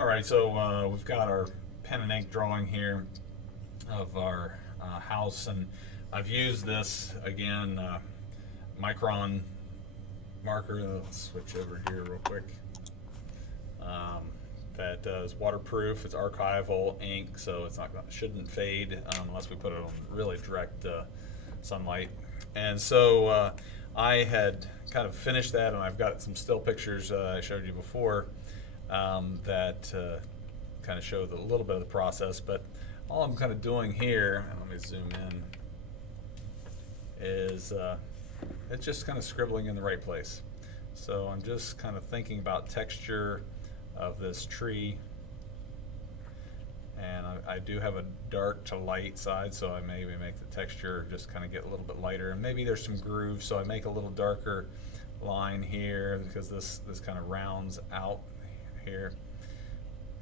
Alright, so we've got our pen and ink drawing here of our house, and I've used this again micron marker. Let's switch over here real quick. That is waterproof. It's archival ink, so it's not shouldn't fade unless we put it on really direct sunlight. And so I had kind of finished that, and I've got some still pictures I showed you before that kind of show a little bit of the process. But all I'm kind of doing here, and let me zoom in, is it's just kind of scribbling in the right place. So I'm just kind of thinking about texture of this tree, and I do have a dark to light side, so I maybe make the texture just kind of get a little bit lighter, and maybe there's some grooves, so I make a little darker line here because this kind of rounds out here,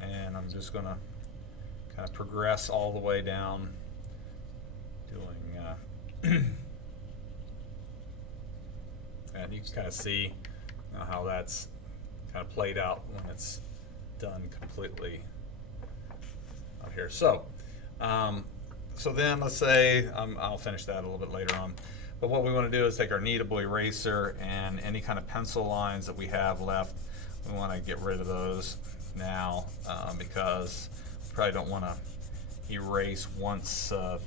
and I'm just gonna kind of progress all the way down, doing and you can kind of see how that's kind of played out when it's done completely out here. So then let's say I'll finish that a little bit later on. But what we want to do is take our kneadable eraser and any kind of pencil lines that we have left. We want to get rid of those now because we probably don't want to erase once the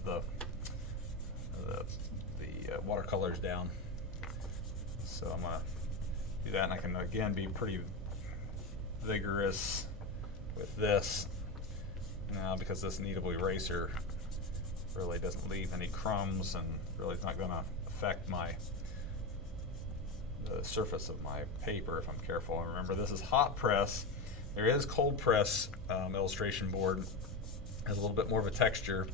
watercolor is down. So I'm going to do that, and I can again be pretty vigorous with this now because this kneadable eraser really doesn't leave any crumbs and really is not going to affect the surface of my paper if I'm careful. And remember, this is hot press. There is cold press illustration board, has a little bit more of a texture.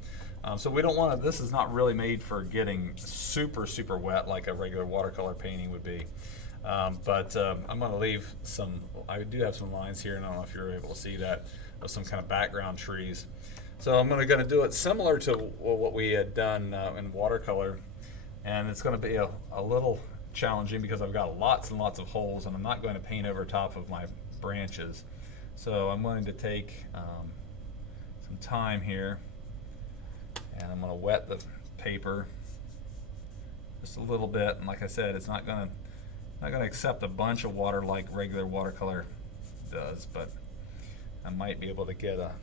So we don't want to, this is not really made for getting super wet like a regular watercolor painting would be. But I'm going to leave some, I do have some lines here, and I don't know if you're able to see that, of some kind of background trees. So I'm going to do it similar to what we had done in watercolor, and it's going to be a little challenging because I've got lots and lots of holes, and I'm not going to paint over top of my branches. So I'm going to take some time here, and I'm going to wet the paper just a little bit. And like I said, it's not going to accept a bunch of water like regular watercolor does, but I might be able to get a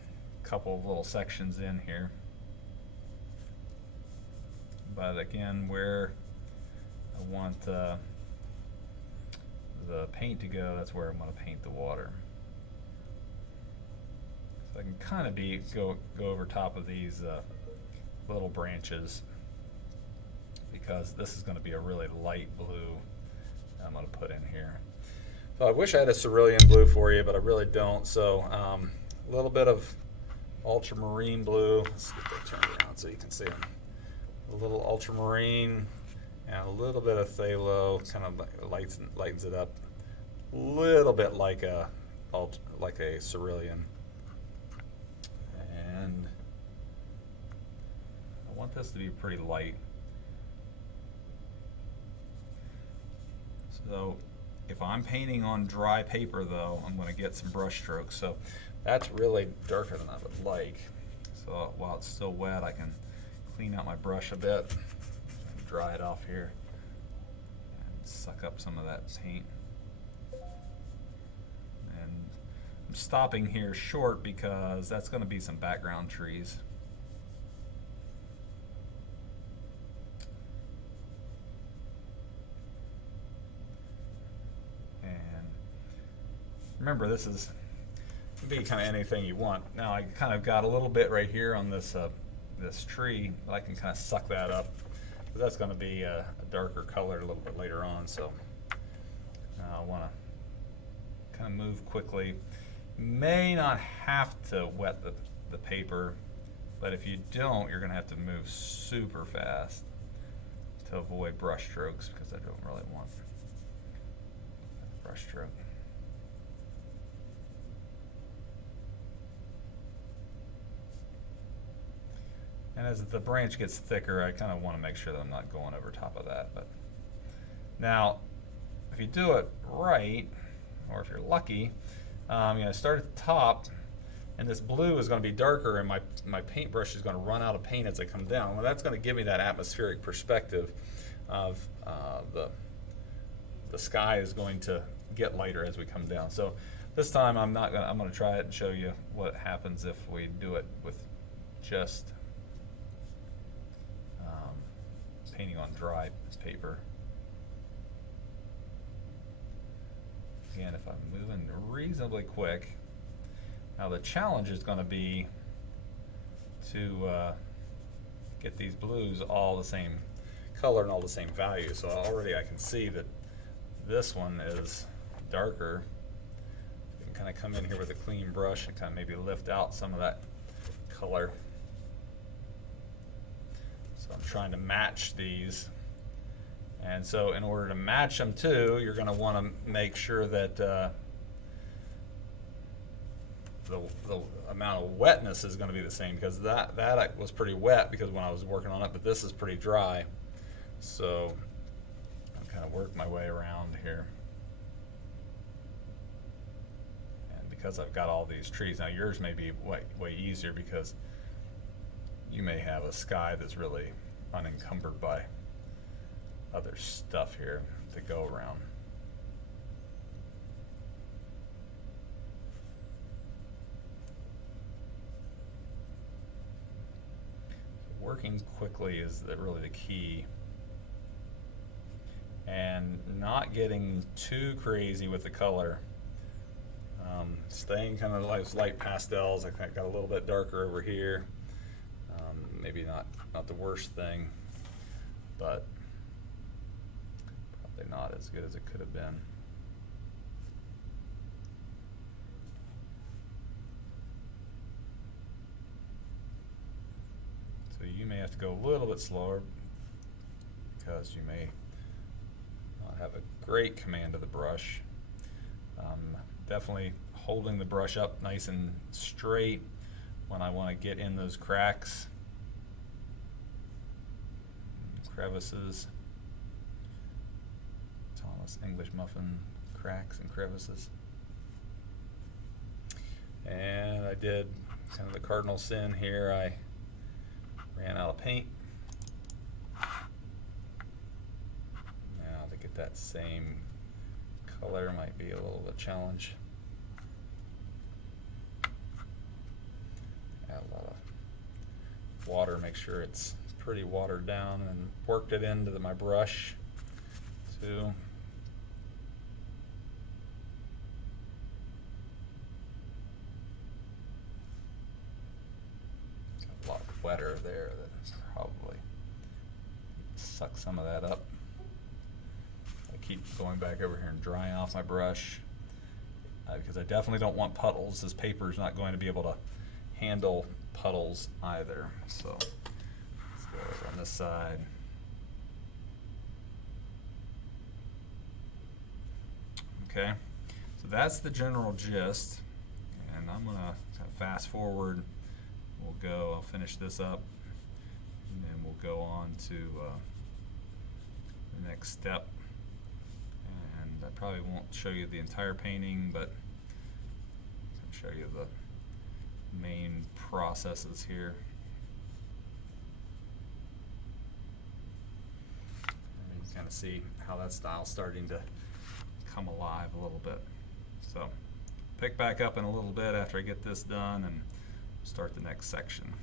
couple of little sections in here. But again, where I want the paint to go, that's where I'm going to paint the water. So I can kind of go over top of these little branches, because this is going to be a really light blue I'm going to put in here. So I wish I had a cerulean blue for you, but I really don't. So a little bit of ultramarine blue. Let's get that turned around so you can see them. A little ultramarine and a little bit of phthalo, kind of lightens it up a little bit like a cerulean. And I want this to be pretty light. So if I'm painting on dry paper, though, I'm going to get some brush strokes. So that's really darker than I would like. So while it's still wet, I can clean out my brush a bit, dry it off here, and suck up some of that paint. And I'm stopping here short because that's going to be some background trees. Remember, this is can be kind of anything you want. Now I kind of got a little bit right here on this this tree, but I can kind of suck that up, because that's going to be a darker color a little bit later on. So I want to kind of move quickly. May not have to wet the paper, but if you don't, you're going to have to move super fast to avoid brush strokes, because I don't really want brush stroke. And as the branch gets thicker, I kind of want to make sure that I'm not going over top of that. But now, if you do it right, or if you're lucky, you're going to start at the top and this blue is going to be darker, and my paintbrush is going to run out of paint as I come down. Well, that's going to give me that atmospheric perspective of the sky is going to get lighter as we come down. So this time I'm going to try it and show you what happens if we do it with just painting on dry paper. Again, if I'm moving reasonably quick. Now the challenge is going to be to get these blues all the same color and all the same value. So already I can see that this one is darker. You can kind of come in here with a clean brush and kind of maybe lift out some of that color. So I'm trying to match these. And so in order to match them too, you're going to want to make sure that the amount of wetness is going to be the same, because that was pretty wet because when I was working on it, but this is pretty dry. So I'll kind of work my way around here. And because I've got all these trees, now yours may be way easier because you may have a sky that's really unencumbered by other stuff here to go around. Working quickly is really the key, and not getting too crazy with the color. Staying kind of like light pastels. I got a little bit darker over here. Maybe not the worst thing, but probably not as good as it could have been. So you may have to go a little bit slower because you may not have a great command of the brush. Definitely holding the brush up nice and straight when I want to get in those cracks, crevices, Thomas English muffin cracks and crevices. And I did kind of the cardinal sin here. I ran out of paint. Now to get that same color might be a little bit challenge. Add a lot of water, make sure it's pretty watered down, and worked it into my brush too. A lot wetter there, that probably suck some of that up. I keep going back over here and drying off my brush because I definitely don't want puddles. This paper is not going to be able to handle puddles either. So let's go over on this side. Okay, so that's the general gist, and I'm gonna kind of fast forward. I'll finish this up, and then we'll go on to the next step. And I probably won't show you the entire painting, but I'll show you the main processes here. And you can kind of see how that style's starting to come alive a little bit. So pick back up in a little bit after I get this done and start the next section.